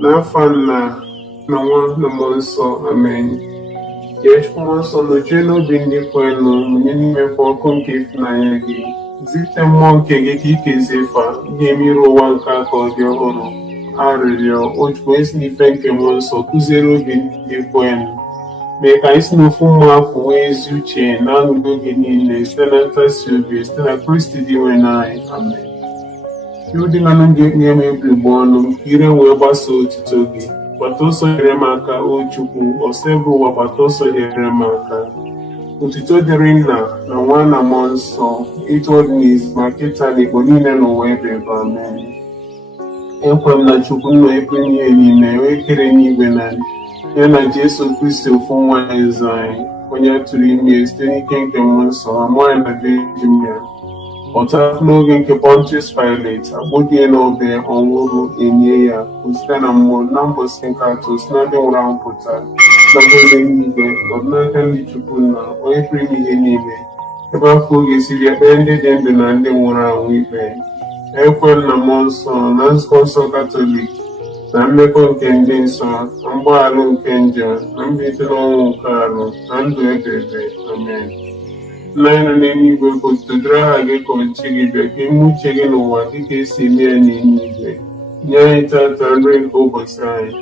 n'afọ nna na nwa na mmụọ nsọ. Amen. Ka Chukwu mmụọ nsọ nọchie n'obi ndị kwenụ, mụnye n'imefu ọkụ nke ịfụnanya gị. Zite mmụọ nke gị ka ikezie fa ga-emere ụwa nke aka ọ dị ọhụrụ. Arịrịọ o Chukwu esi n'ife nke mmụọ nsọ kụziere obi ndị kwenụ, mee ka anyị si n'ofu mmụọ afọ nwee ezi uche na aṅụrị oge niile site na ntasi obi site na Kristi dị nwe n'anyị. Amen. Udịlanụ ga-ekpe m ebugbo ọnụ ka ire wee gbasa otuto gị. Gbata ọsọ nyere m aka, o Chukwu, ọsọ ebe ụwa gbata ọsọ nyere m aka. Otuto dịrị Nna na Nwa na Mmụọ Nsọ, etu ọ dị n'izu ma kịta na Igbo niile n'ụwa ebe ebe. Amen. Ekwe m na Chukwu nna ebe ihe niile, onye kere n'igwe na ya na Jesu Kristi ofu nwa eze anyị, onye tụrụ ime site n'ike nke Mmụọ Nsọ, amụọ ya na Virgin Mary. Ọta n'oge nke Pontius Pilate, agbụdie n'obe, ọnwụrụ, enye ya site na mmụọ na mbọsị nke atọ si na ndị nwụrụ anwụ pụta, na ebe n'igwe ọdịnaka ndị Chukwu nna onye pụrụ ime ihe niile, ebe afọ oge siri ekpere ndị dị ndụ na ndị nwụrụ anwụ ikpe. Ekwe na Mmụọ Nsọ na nzukọ nsọ Katọlik na mmekọ nke ndị nsọ na mgbaghara nke njọ na mbilite n'ọnwụ nke arụ na ndụ ebe ebe. Amen. Nna anyị nọ n'eluigwe, ka otuto dịrị aha gị, ka ọchịchị gị bịa, ka ime uche gị n'ụwa dịka esi eme ya n'eluigwe. Nye anyị tata nri nke ụbọchị anyị.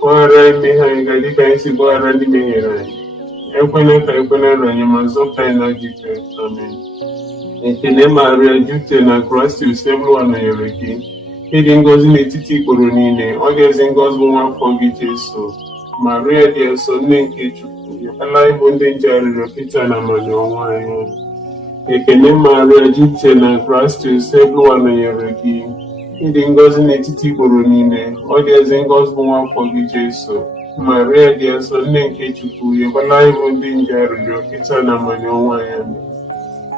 Gbaghara anyị mmehie anyị ga dịka anyị si gbaghara ndị mehiere anyị. Ekwela ka ekwela nranye ma zọpụta anyị na ajọ ife. Amen. Ekele Maria, jupụtara na Kraịst, useebụlụwa nọnyere gị. Ịdị ngọzi n'etiti ikporo niile, ọ ga-ezi ngọzi bụ nwa afọ gị Jesu. Maria dị nsọ, nne nke Chukwu, ala ịbụ ndị nje arịrịọ kịta na amanye ọnwa anyị. Ekele Maria, jupụtara na Kraịst, useebụlụwa nọnyere gị. Ịdị ngọzi n'etiti ikporo niile, ọ ga-ezi ngọzi bụ nwa afọ gị Jesu. Maria dị nsọ, nne nke Chukwu, ala ịbụ ndị nje arịrịọ kịta na amanye ọnwa anyị.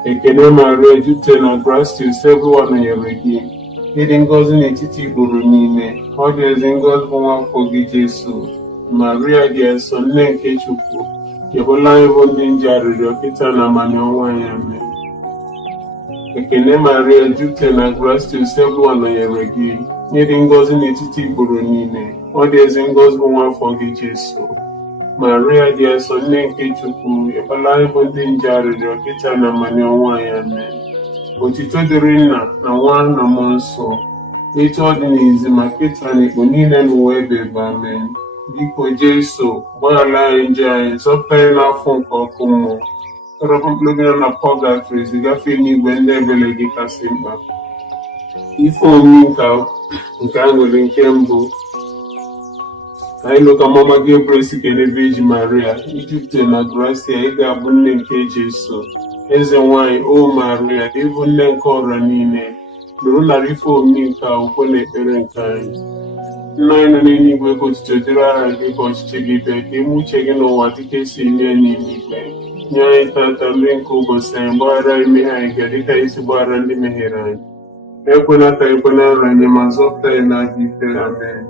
Ekele Maria, jupụtara na Kraịst, useebụlụwa nọnyere gị. Ịdị ngọzi n'etiti ikporo niile, ọ ga-ezi ngọzi bụ nwa afọ gị Jesu. Maria dị nsọ, nne nke Chukwu, ala ịbụ ndị nje arịrịọ kịta na amanye ọnwa anyị. Amen. Ekele Maria, jupụtara na Kraịst, useebụlụwa nọnyere gị. Ịdị ngọzi n'etiti ikporo niile, ọ ga-ezi ngọzi bụ nwa afọ gị Jesu. Maria dị nsọ, nne nke Chukwu, ala ịbụ ndị nje arịrịọ kịta na amanye ọnwa anyị. Amen. Otuto dịrị Nna na Nwa na Mmụọ Nsọ, etu ọ dị n'izu ma kịta na Igbo niile n'ụwa ebe ebe. Amen. Biko Jesu, gbaghara anyị njọ anyị, zọpụta anyị n'afọ nke ọkụ mmụọ, tọrọpụ mkpụrụ gị nọ na pọgatrị, zigafe n'igwe ndị ebere gị kasị mkpa. Ife omimi nke aṅụrị nke mbụ. Anyị nụ ka mama Gabriel si kelee Virgin Maria, ijupụtara na Gracia, ị ga-abụ nne nke Jesu. Eze nwanyị, o Maria, ịbụ nne nke ọrịa niile, nụrụ narị ife omimi nke ukwe na ekpere nke anyị. Nna anyị nọ n'eluigwe, ka otuto dịrị aha gị, ka ọchịchị gị bịa, ka ime uche gị n'ụwa dịka esi eme ya n'eluigwe. Nye anyị tata nri nke ụbọchị anyị, gbaghara anyị mmehie anyị ga dịka anyị si gbaghara ndị mehiere anyị. Ekwela ka ekwela nranye ma zọpụta anyị na ajọ ife. Amen.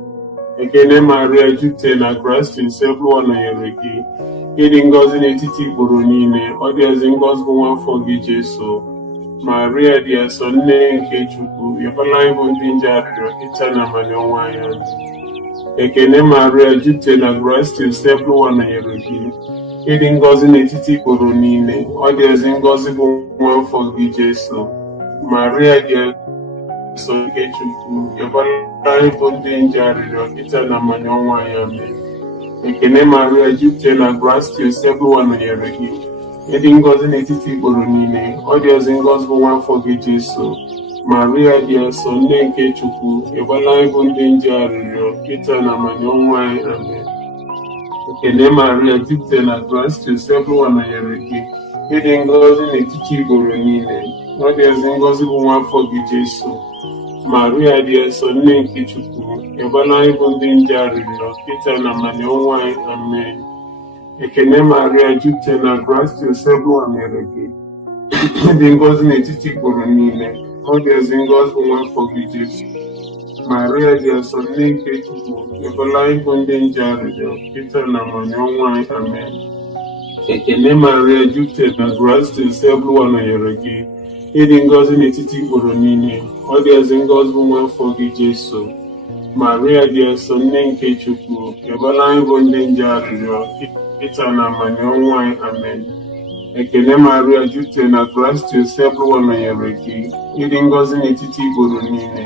Ekele Maria, jupụtara na Kraịst, useebụlụwa nọnyere gị. Ịdị ngọzi n'etiti ikporo niile, ọ ga-ezi ngọzi bụ nwa afọ gị Jesu. Maria dị nsọ, nne nke Chukwu, ala ịbụ ndị nje arịrịọ kịta na amanye ọnwa anyị. Ekele Maria, jupụtara na Kraịst, useebụlụwa nọnyere gị. Ịdị ngọzi n'etiti ikporo niile, ọ ga-ezi ngọzi bụ nwa afọ gị Jesu. Maria dị nsọ nke Chukwu, ala ịbụ ndị nje arịrịọ kịta na amanye ọnwa anyị. Amen. Ekele Maria, jupụtara na Kraịst, useebụlụwa nọnyere gị. Ịdị ngọzi n'etiti ikporo niile, ọ ga-ezi ngọzi bụ nwa afọ gị Jesu. Maria dị nsọ, nne nke Chukwu, ala ịbụ ndị nje arịrịọ kịta na amanye ọnwa anyị. Amen. Ekele Maria, jupụtara na Kraịst, useebụlụwa nọnyere gị. Ịdị ngọzi n'etiti ikporo niile, ọ ga-ezi ngọzi bụ nwa afọ gị Jesu. Maria dị nsọ, nne nke Chukwu, ala ịbụ ndị nje arịrịọ kịta na amanye ọnwa anyị. Amen. Ekele Maria, jupụtara na Kraịst, useebụlụwa nọnyere gị. Ịdị ngọzi n'etiti ikporo niile, ọ ga-ezi ngọzi bụ nwa afọ gị Jesu. Maria dị nsọ, nne nke Chukwu, ala ịbụ ndị nje arịrịọ kịta na amanye ọnwa anyị. Amen. Ekele Maria, jupụtara na Kraịst, useebụlụwa nọnyere gị. Ịdị ngọzi n'etiti ikporo niile, ọ ga-ezi ngọzi bụ nwa afọ gị Jesu. Maria dị nsọ, nne nke Chukwu, rịọbara anyị bụ ndị nje arịrịọ, kịta na amani ọnwụ anyị. Amen. Ekele Maria, jupụtara na gracia, Sebuwa nọnyere gị, ịdị ngọzi n'etiti igboro niile.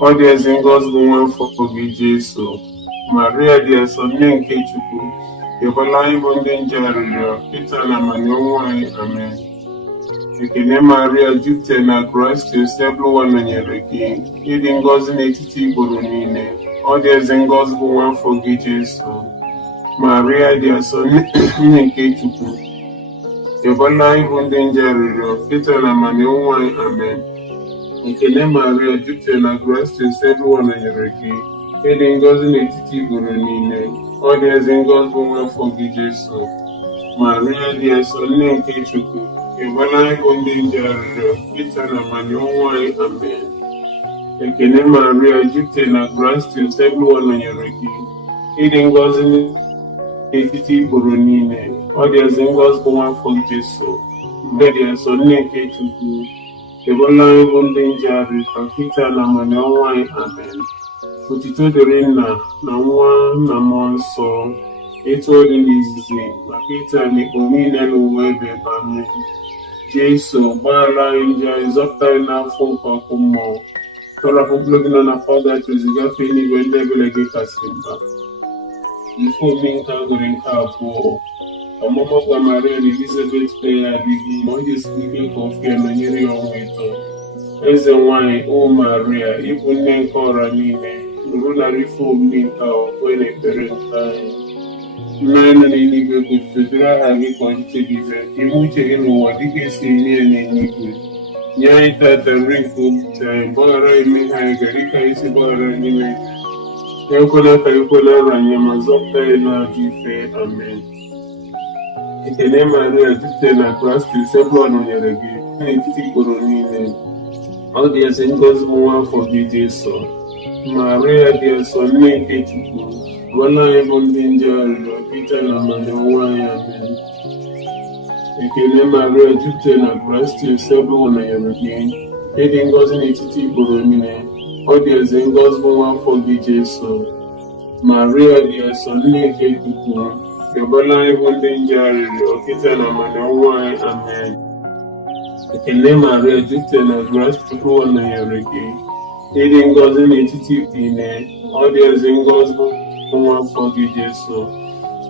Ọ dị ezi ngọzi bụ nwa afọ gị, Jesu. Maria dị nsọ, nne nke Chukwu, rịọbara anyị bụ ndị nje arịrịọ, kịta na amani ọnwụ anyị. Amen. Ekele Maria, jupụtara na gracia, Sebuwa nọnyere gị, ịdị ngọzi n'etiti igboro niile. Ọ dị ezi ngọzi bụ nwa afọ gị, Jesu. Maria dị nsọ, nne nke Chukwu, rịọbara anyị bụ ndị nje arịrịọ, kịta na amani ọnwụ anyị. Amen. Ekele Maria, jupụtara na gracia, Sebuwa nọnyere gị, ịdị ngọzi n'etiti igboro niile. Ọ dị ezi ngọzi bụ nwa afọ gị, Jesu. Maria dị nsọ, nne nke Chukwu, rịọbara anyị bụ ndị nje arịrịọ, kịta na amani ọnwụ anyị. Amen. Ekele Maria, jupụtara na gracia, Sebuwa nọnyere gị, ịdị ngọzi n'etiti igboro niile. Ọ dị ezi ngọzi bụ nwa afọ Jesu. Maria dị nsọ, nne nke Chukwu, rịọbara anyị bụ ndị nje arịrịọ, kịta na amani ọnwụ anyị. Amen. Otuto dịrị Nna na Nwa na Mmụọ Nsọ, etu ọ dị n'izizi, maka ịta na ikpo niile n'ụwa ebe. Amen. Jesu, gbaghara anyị njọ anyị, zọpụta anyị n'afọ nke ọkụ mmụọ, tọrapụ mkpụrụ gị nọ na pọgatọs, zigafe n'igwe ndị ebere gị kasị mba. Ife omi nke agụrụ nke abụọ, ọmụmụ gwa Maria na Elizabeth kpee ya adịghị, ma ọ ga-esi ike ka ofe ya nọnyere ya ọnwa ịtọ. Eze nwanyị, o Maria, ịbụ nne nke ọra niile, nụrụ narị ife omimi nke ọkwe na ekpere nke anyị. Nna anyị nọ n'eluigwe, kwufedoro aha gị ka ọchịchị gị bịa, ime uche gị n'ụwa dịka esi enye ya n'eluigwe. Nye anyị tata nri nke ụbọchị anyị, gbaghara anyị mmehie anyị, gara ka anyị si gbaghara anyị mmehie. Ekwela ka ekwela nra anyị, ma zọpụta anyị n'ajọ ife. Amen. Ekele Maria, jupụtara na gracia, Sebuwa nọnyere gị, n'etiti igboro niile. Ọ dị ezi ngọzi bụ nwa afọ gị, Jesu. Maria dị nsọ, nne nke Chukwu, rịọbara anyị bụ ndị nje arịrịọ, kịta na amani ọnwụ anyị. Amen. Ekele Maria, jupụtara na gracia, Sebuwa nọnyere gị, ịdị ngọzi n'etiti igboro niile. Ọ dị ezi ngọzi bụ nwa afọ gị, Jesu. Maria dị nsọ, nne nke Chukwu, rịọbara anyị bụ ndị nje arịrịọ, kịta na amani ọnwụ anyị. Amen. Ekele Maria, jupụtara na gracia, Sebuwa nọnyere gị, ịdị ngọzi n'etiti igboro niile. Ọ dị ezi ngọzi bụ nwa afọ gị, Jesu.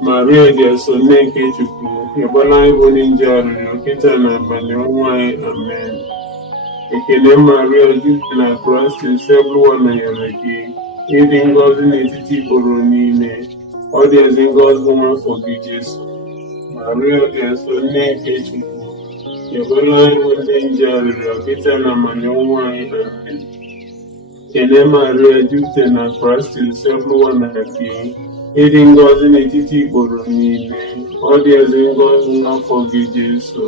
Maria dị nsọ, nne nke Chukwu, rịọbara anyị bụ ndị nje arịrịọ, kịta na amani ọnwụ anyị. Amen. Ekele Maria, jupụtara na gracia, Sebuwa nọnyere gị, ịdị ngọzi n'etiti igboro niile. Ọ dị ezi ngọzi bụ nwa afọ gị, Jesu. Maria dị nsọ, nne nke Chukwu, rịọbara anyị bụ ndị nje arịrịọ, kịta na amani ọnwụ anyị. Amen. Ekele Maria, jupụtara na gracia, Sebuwa nọnyere gị, ịdị ngọzi n'etiti igboro niile. Ọ dị ezi ngọzi bụ nwa afọ gị, Jesu.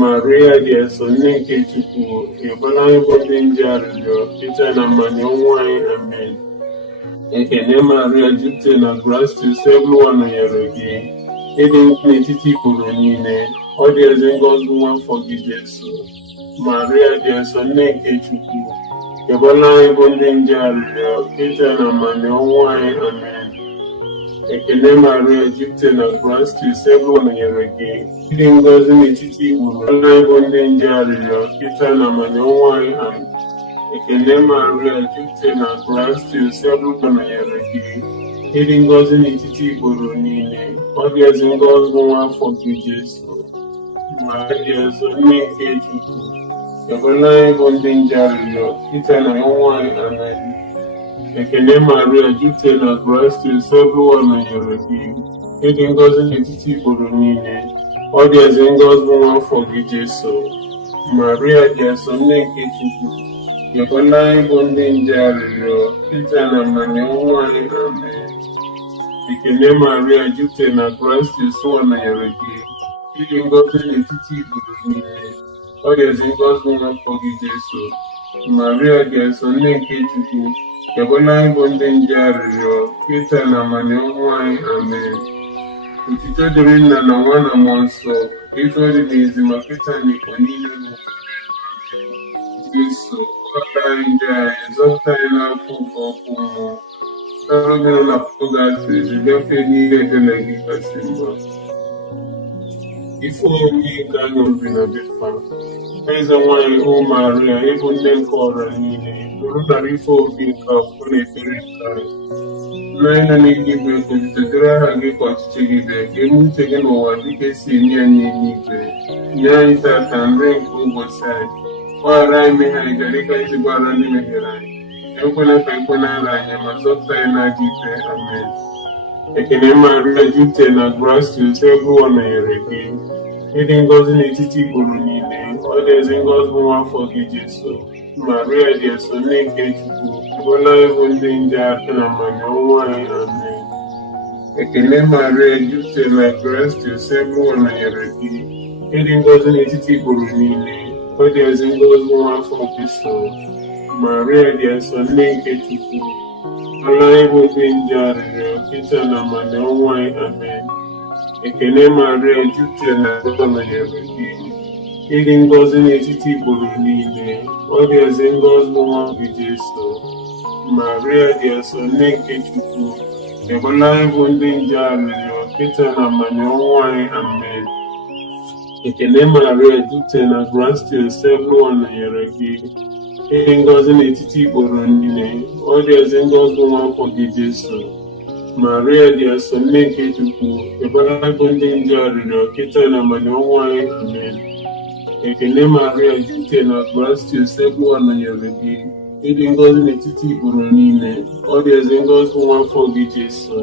Maria dị nsọ, nne nke Chukwu, rịọbara anyị bụ ndị nje arịrịọ, kịta na amani ọnwụ anyị. Amen. Ekele Maria, jupụtara na gracia, Sebuwa nọnyere gị, ịdị ngọzi n'etiti igboro niile. Ọ dị ezi ngọzi bụ nwa afọ gị, Jesu. Maria dị nsọ, nne nke Chukwu, rịọbara anyị bụ ndị nje arịrịọ, kịta na amani ọnwụ anyị. Amen. Ekele Maria, jupụtara na gracia, Sebuwa nọnyere gị, ịdị ngọzi n'etiti igboro niile. Anyị bụ ndị nje arịrịọ, kịta na amani ọnwụ anyị. Amen. Ekele Maria, jupụtara na gracia, Sebuwa nọnyere gị, ịdị ngọzi n'etiti igboro niile. Ọ dị ezi ngọzi bụ nwa afọ gị, Jesu. Maria dị nsọ, nne nke Chukwu, rịọbara anyị bụ ndị nje arịrịọ, kịta na ọnwụ anyị. Amen. Ekele Maria, jupụtara na gracia, Sebuwa nọnyere gị, ịdị ngọzi n'etiti igboro niile. Ọ dị ezi ngọzi bụ nwa afọ gị, Jesu. Maria dị nsọ, nne nke Chukwu, rịọbara anyị bụ ndị nje arịrịọ, kịta na amani ọnwụ anyị. Amen. Ekele Maria, jupụtara na gracia, Sebuwa nọnyere gị, ịdị ngọzi n'etiti igboro niile. Ọ dị ezi ngọzi bụ nwa afọ gị, Jesu. Maria dị nsọ, nne nke Chukwu, rịọbara anyị bụ ndị nje arịrịọ, kịta na amani ọnwụ anyị. Amen. Otuto dịrị Nna na Nwa na Mmụọ Nsọ, etu ọ dị n'izizi, ma kịta na ikpo niile n'ụwa. Jesu, India, Zoptaina Fuko, Taragana Pugasi, Jafeni, Leggy Simba. Before me, kind of been a bit fun. There's a one, oh Maria, even then called a meaning. Rotary for being up on a period. Nine and 80 people to Dra Hagi Kochigi, Game taken over, because near me. Nyan sat and drink over side. While I may have a dedicated barren in the line. Open up a banana, I must not say, and I give amen. I can never read and grass to everyone again. Eating goes in a titty colony, or there's in God's one for gauges. So, Maria, dear, so naked to go. Well, I will danger and I'm on your wine and me. I can never read you till like grass to everyone again. Eating goes in a titty colony, or there's in God's one for this. So, Maria, dear, so naked to go. Well, I will danger and Peter and I'm on your wine and me. Ekene Maria jute na gọvanọ Yeredi, ịdị ngọzi n'etiti Igbo niile, ọ dịazị ngọzi nwa gị Jesu. Maria dị asọ nne nke Chukwu, egbela ịbụ ndị nje arịrịọ, kịta na mmanya ọnwụ anyị, amen. Ekene Maria jute na grace everyone nyere gị, ịdị ngọzi n'etiti Igbo niile, ọ dịazị ngọzi nwa afọ gị Jesu. Maria dị asọ nne nke Chukwu, egbela ịbụ ndị nje arịrịọ, kịta na mmanya ọnwụ anyị, amen. Ekene Maria jute na grace everyone nyere gị, ịdị ngọzi n'etiti Igbo niile, ọ dịazị ngọzi nwa afọ gị Jesu.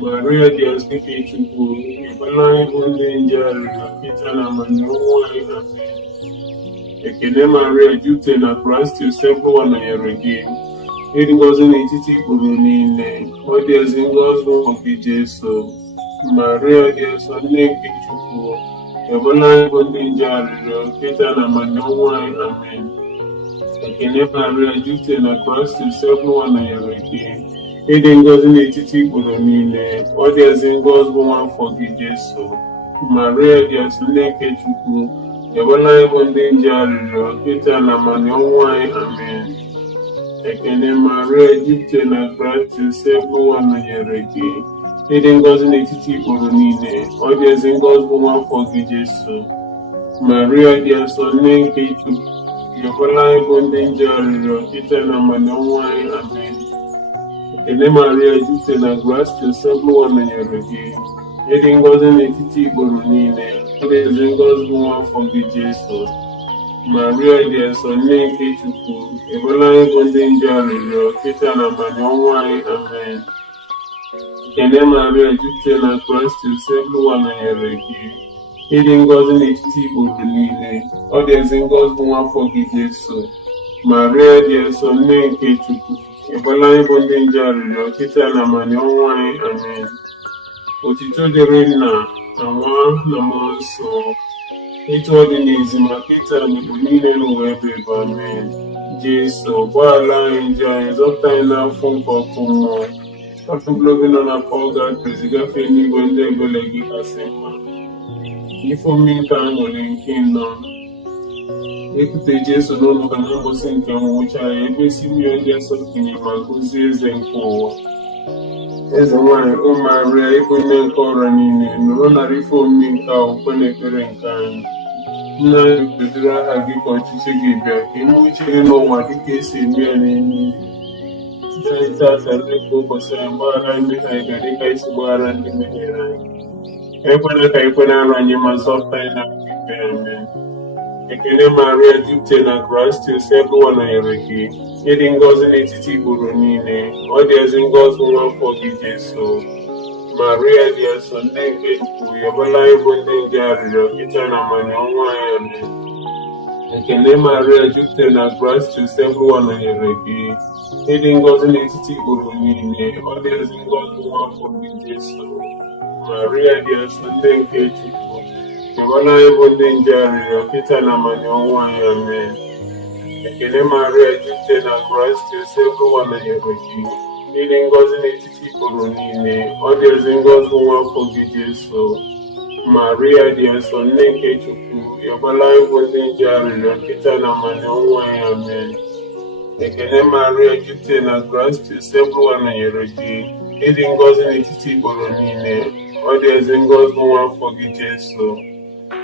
Maria dị asọ nke Chukwu, egbela ịbụ ndị nje arịrịọ, kịta na mmanya ọnwụ anyị, amen. Ekene Maria jute na grace everyone nyere gị, ịdị ngọzi n'etiti Igbo niile, ọ dịazị ngọzi nwa gị Jesu. Maria dị asọ nne nke Chukwu, egbela ịbụ ndị nje arịrịọ, kịta na mmanya ọnwụ anyị, amen. Ekene Maria jute na grace everyone nyere gị, ịdị ngọzi n'etiti Igbo niile, ọ dịazị ngọzi nwa afọ gị Jesu. Maria dị asọ nne nke Chukwu, egbela ịbụ ndị nje arịrịọ, kịta na mmanya ọnwụ anyị, amen. Ekene Maria jute na grace everyone nyere gị, ịdị ngọzi n'etiti Igbo niile, ọ dịazị ngọzi nwa afọ gị Jesu. Maria dị asọ nne nke Chukwu, egbela ịbụ ndị nje arịrịọ, kịta na mmanya ọnwụ anyị, amen. Ekene Maria jute na grace everyone nyere gị, ịdị ngọzi n'etiti Igbo niile, ọ dịazị ngọzi nwa afọ gị Jesu. Maria dị asọ nne nke Chukwu, egbela ịbụ ndị nje arịrịọ, kịta na mmanya ọnwụ anyị, amen. Ekene Maria jute na grace everyone nyere gị, ịdị ngọzi n'etiti Igbo niile, ọ dịazị ngọzi nwa afọ gị Jesu. Maria dị asọ nne nke Chukwu, egbela ịbụ ndị nje arịrịọ, kịta na mmanya ọnwụ anyị, amen. Otito dịrị Nna na Nwa na Mmụọ Nsọ, etu ọ dị n'ezi ma kịta na Igbo niile n'ụwa ebe ebe, amen. Jesu, gbaghara anyị njọ anyị, zọpụta anyị n'afọ nke ọkụ mmụọ. Ọtụtụ nọ na Pọlga gafee n'igwe ndị ebele gị kasị mma. Ifeomi nke aṅụrị nke nọ. Ekute Jesu n'ụlọ ka na mbọsị nke nwụcha ya, ebe Simeon dị asọ kenye ma gọzie eze nke ụwa. Eze nwanyị o Maria, ịbụ nne nke ọrịa niile, nụrụ narị ifeomi nke akwụkwọ na ekpere nke anyị. Nna anyị kpeziri aha gị ka ọchịchị gị bịa, ka ime uche gị n'ụwa dịka esi eme ya n'elu. Anyị tata dịka ụbọchị anyị gbaghara mmehie anyị ga dịka isi gbaghara ndị mehiere anyị. Ekwela ka ikpe na-arụ anyị ma zọpụta anyị na ikpe, amen. Ekene Maria jute na grace everyone nyere gị, ịdị ngọzi n'etiti Igbo niile, ọ dịazị ngọzi nwa afọ gị Jesu. Maria dị asọ nne nke Chukwu, egbela ịbụ ndị nje arịrịọ, kịta na mmanya ọnwụ anyị, amen. Ekene Maria jute na grace everyone nyere gị, ịdị ngọzi n'etiti Igbo niile, ọ dịazị ngọzi nwa afọ gị Jesu. Maria dị asọ nne nke Chukwu, egbela ịbụ ndị nje arịrịọ, kịta na mmanya ọnwụ anyị, amen. Ekene Maria jute na grace everyone nyere gị, ịdị ngọzi n'etiti Igbo niile, ọ dịazị ngọzi nwa afọ gị Jesu. Maria dị asọ nne nke Chukwu, egbela ịbụ ndị nje arịrịọ, kịta na mmanya ọnwụ anyị, amen. Ekene Maria, jupụtara na Kraịst, Sebụwa nọnyere gị, ịdị ngọzi n'etiti igboro niile, ọ dị ezi ngọzi nwa afọ gị Jesu.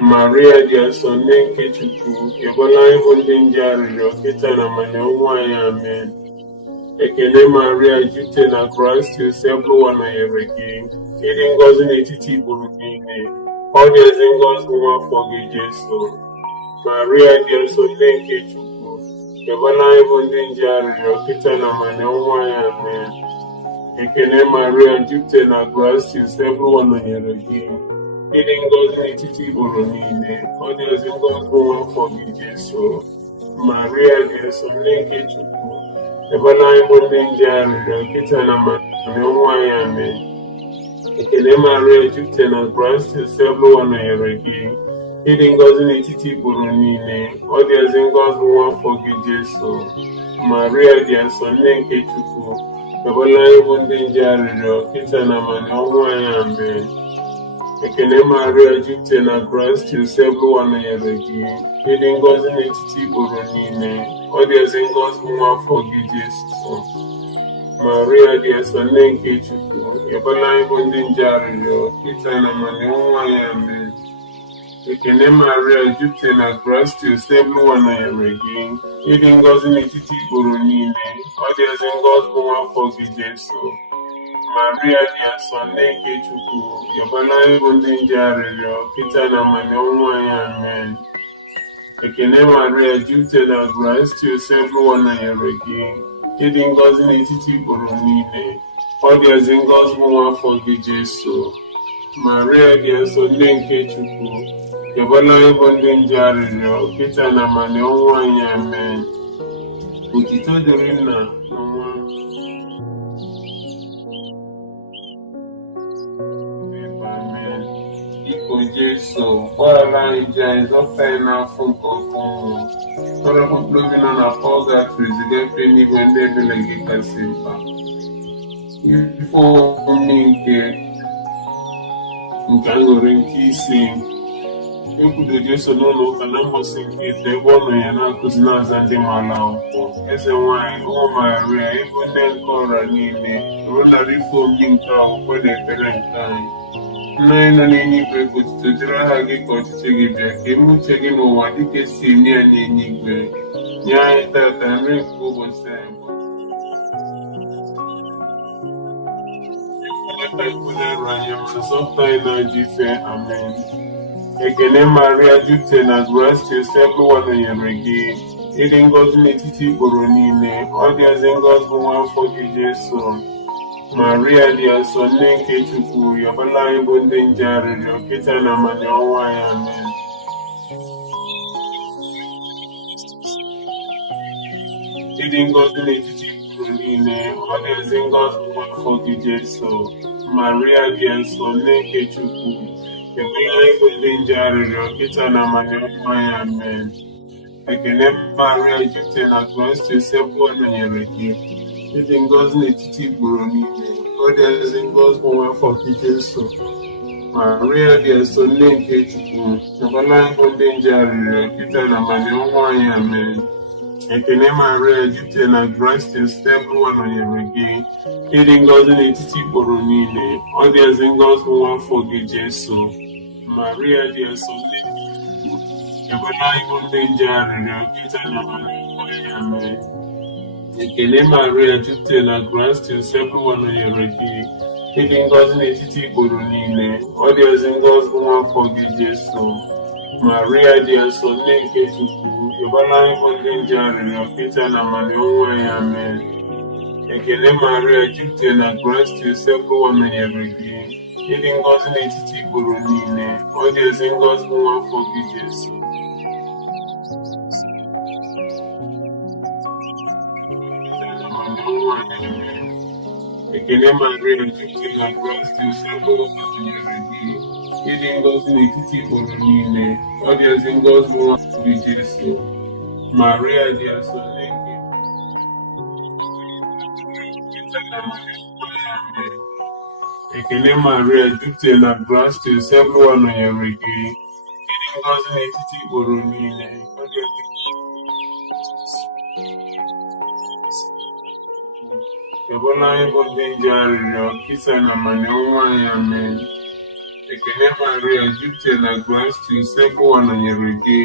Maria dị asọ, nne nke Chukwu, ekwela anyị bụ ndị nje arịrịọ kịta na amanya ọnwụ anyị. Amen. Ekene Maria, jupụtara na Kraịst, Sebụwa nọnyere gị, ịdị ngọzi n'etiti igboro niile, ọ dị ezi ngọzi nwa afọ gị Jesu. Maria dị asọ, nne nke Chukwu, ekwela anyị bụ ndị nje arịrịọ kịta na amanya ọnwụ anyị. Amen. Ekene Maria, jupụtara na Kraịst, Sebụwa nọnyere gị, ịdị ngọzi n'etiti igboro niile, ọ dị ezi ngọzi nwa afọ gị Jesu. Maria dị asọ, nne nke Chukwu, ekwela anyị bụ ndị nje arịrịọ kịta na amanya ọnwụ anyị. Amen. Ekene Maria, jupụtara na Kraịst, Sebụwa nọnyere gị, ịdị ngọzi n'etiti igboro niile, ọ dị ezi ngọzi nwa afọ gị Jesu. Maria dị asọ, nne nke Chukwu, ekwela anyị bụ ndị nje arịrịọ kịta na amanya ọnwụ anyị. Amen. Ekene Maria, jupụtara na Kraịst, Sebụwa nọnyere gị, ịdị ngọzi n'etiti igboro niile, ọ dị ezi ngọzi nwa afọ gị Jesu. Maria dị asọ, nne nke Chukwu, ekwela anyị bụ ndị nje arịrịọ kịta na amanya ọnwụ anyị. Amen. Ekene Maria, jupụtara na Kraịst, Sebụwa nọnyere gị, ịdị ngọzi n'etiti igboro niile, ọ dị ezi ngọzi nwa afọ gị Jesu. Maria dị asọ, nne nke Chukwu, ekwela anyị bụ ndị nje arịrịọ kịta na amanya ọnwụ anyị. Amen. Ekene Maria, jupụtara na Kraịst, Sebụwa nọnyere gị, ịdị ngọzi n'etiti igboro niile, ọ dị ezi ngọzi nwa afọ gị Jesu. Maria dị asọ, nne nke Chukwu, ekwela anyị bụ ndị nje arịrịọ kịta na amanya ọnwụ anyị. Amen. Otito dịrị Nna na Nwa. Amen. Biko Jesu, gbaghara anyị ji anyị, zọpụta anyị n'afọ nke ọkụ mmụọ, tọrọpụ mkpụrụ obi nọ na pọlgatrị, ziga efe n'igwe ndị ebere gị kasị mkpa. Ife omimi nke aṅụrị nke ise, ekwudo Jesu n'ụlọ ụka na mbọsị nke ise, ebe ọ nọ ya na-akụzi na-aza ndị maala akwụkwọ. Eze nwanyị ụmụ Maria, ebe ndị nke ọra niile, rụdara ife omimi nke akwụkwọ na ekpere nke anyị. Nna anyị nọ n'eluigwe, ka otuto dịrị aha gị, ka ọchịchị gị bịa, ka eme uche gị n'ụwa dịka esi eme ya n'eluigwe. Nye anyị tata nri nke ụbọchị anyị, ekwenyerụ anyị ma zọpụta anyị n'ajọ ife. Amen. Ekene Maria, jupụtara na Kraịst, Sebụwa nọnyere gị, ịdị ngọzi n'etiti igboro niile, ọ dị ezi ngọzi nwa afọ gị Jesu. Maria dị asọ, nne nke Chukwu, ekwela anyị bụ ndị nje arịrịọ kịta na amanya ọnwụ anyị. Amen. Ịdị ngọzi n'etiti igboro niile, ọ dị ezi ngọzi nwa afọ gị Jesu. Maria dị asọ, nne nke Chukwu, ekwela anyị bụ ndị nje arịrịọ kịta na amanya ọnwụ anyị. Amen. Ekene Maria, jupụtara na Kraịst, Sebụwa nọnyere gị, ịdị ngọzi n'etiti igboro niile, ọ dị ezi ngọzi nwa afọ gị Jesu. Maria dị asọ, nne nke Chukwu, ekwela anyị bụ ndị nje arịrịọ kịta na amanya ọnwụ anyị. Amen. Ekene Maria, jupụtara na Kraịst, Sebụwa nọnyere gị, ịdị ngọzi n'etiti igboro niile, ọ dị ezi ngọzi nwa afọ gị Jesu. Maria dị asọ, nne nke Chukwu, ekwela anyị bụ ndị nje arịrịọ kịta na amanya ọnwụ anyị. Amen. Ekene Maria, jupụtara na Kraịst, Sebụwa nọnyere gị, ịdị ngọzi n'etiti igboro niile, ọ dị ezi ngọzi nwa afọ gị Jesu. Maria dị asọ, nne nke Chukwu, ekwela anyị bụ ndị nje arịrịọ kịta na amanya ọnwụ anyị. Amen. Ekene Maria, jupụtara na Kraịst, Sebụwa nọnyere gị, ịdị ngọzi n'etiti igboro niile, ọ dị ezi ngọzi nwa afọ gị Jesu. Ekene Maria, jupụtara na Kraịst, Sebụwa nọnyere gị, ịdị ngọzi n'etiti igboro niile, ọ dị ezi ngọzi nwa afọ gị Jesu. Maria dị asọ, nne nke Ekene Maria, jupụtara na Kraịst, Sebụwa nọnyere gị, ịdị ngọzi n'etiti igboro niile, ọ dị ezi Ebola anyị bụ ndị nje arịrịọ kịta na amani ọnwa anyị amen. Ekene Maria jupụtara na grace usekụwa nọnyere gị,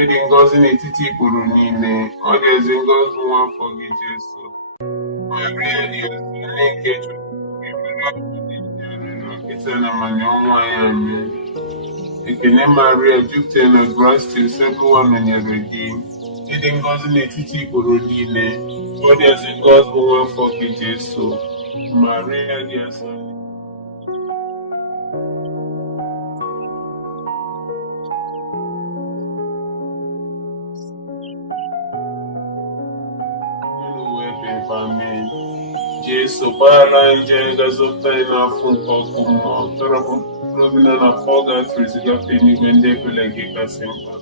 ịdị ngọzi n'etiti ikpuru niile, ọ dị ezi ngọzi nwa afọ gị Jesu. Maria dị ezi nne nke Chukwu, kịta na amani ọnwa anyị amen. Ekene Maria jupụtara na grace usekụwa nọnyere gị, ịdị ngọzi n'etiti ikpuru niile, ọ dị ezi ngọzi nwa afọ gị Jesu. Maria dị asọ amen. Jesu gbara nje gazọpụta anyị n'afọ nke ọkụ mmụọ tọrọpụ robina na pọgatri zigafe n'igwe ndị ebele gị kasị mkpa.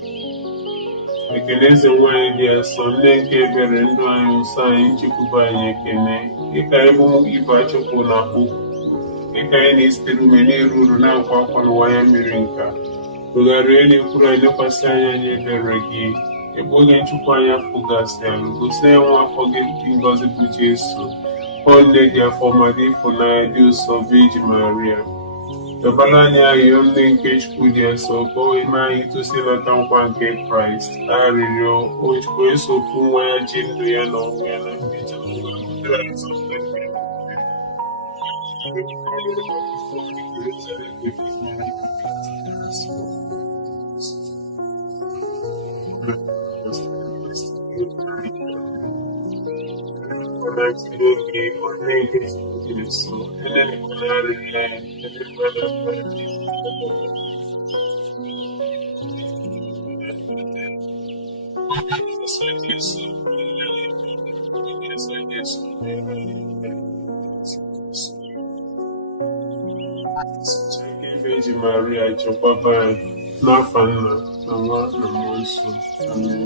Ekene eze nwanyị dị asọ, nne nke ebere ndụ anyị, nsọ anyị, nchekwube anyị ekene, dịka anyị bụ ibe achụpụ na okwu, dịka anyị na-esitere ume na-eru uru na-akwa akwa n'ụwa ya mmiri nka, tụgharịa na-ekwuru anyị lekwasị anya anyị ebere gị, ebe onye nchukwu anyị afọ gasị alụ, gosi anyị nwa afọ gị dị ngọzi bụ Jesu, ọ nne dị afọ ma dị ịfụnanya dị ụsọ Virgin Maria. Dabara anyị arịrịọ nne nke Chukwu dị asọ, ka o ime anyị itosi lọta nkwa nke Kraịst. Arịrịọ o esofu nwa ya ji ndụ ya na ọnwụ ya na mbido Virgin Maria chekwaba anyị n'afa Nna na Nwa na Mmụọ Nsọ. Amen.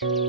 Thank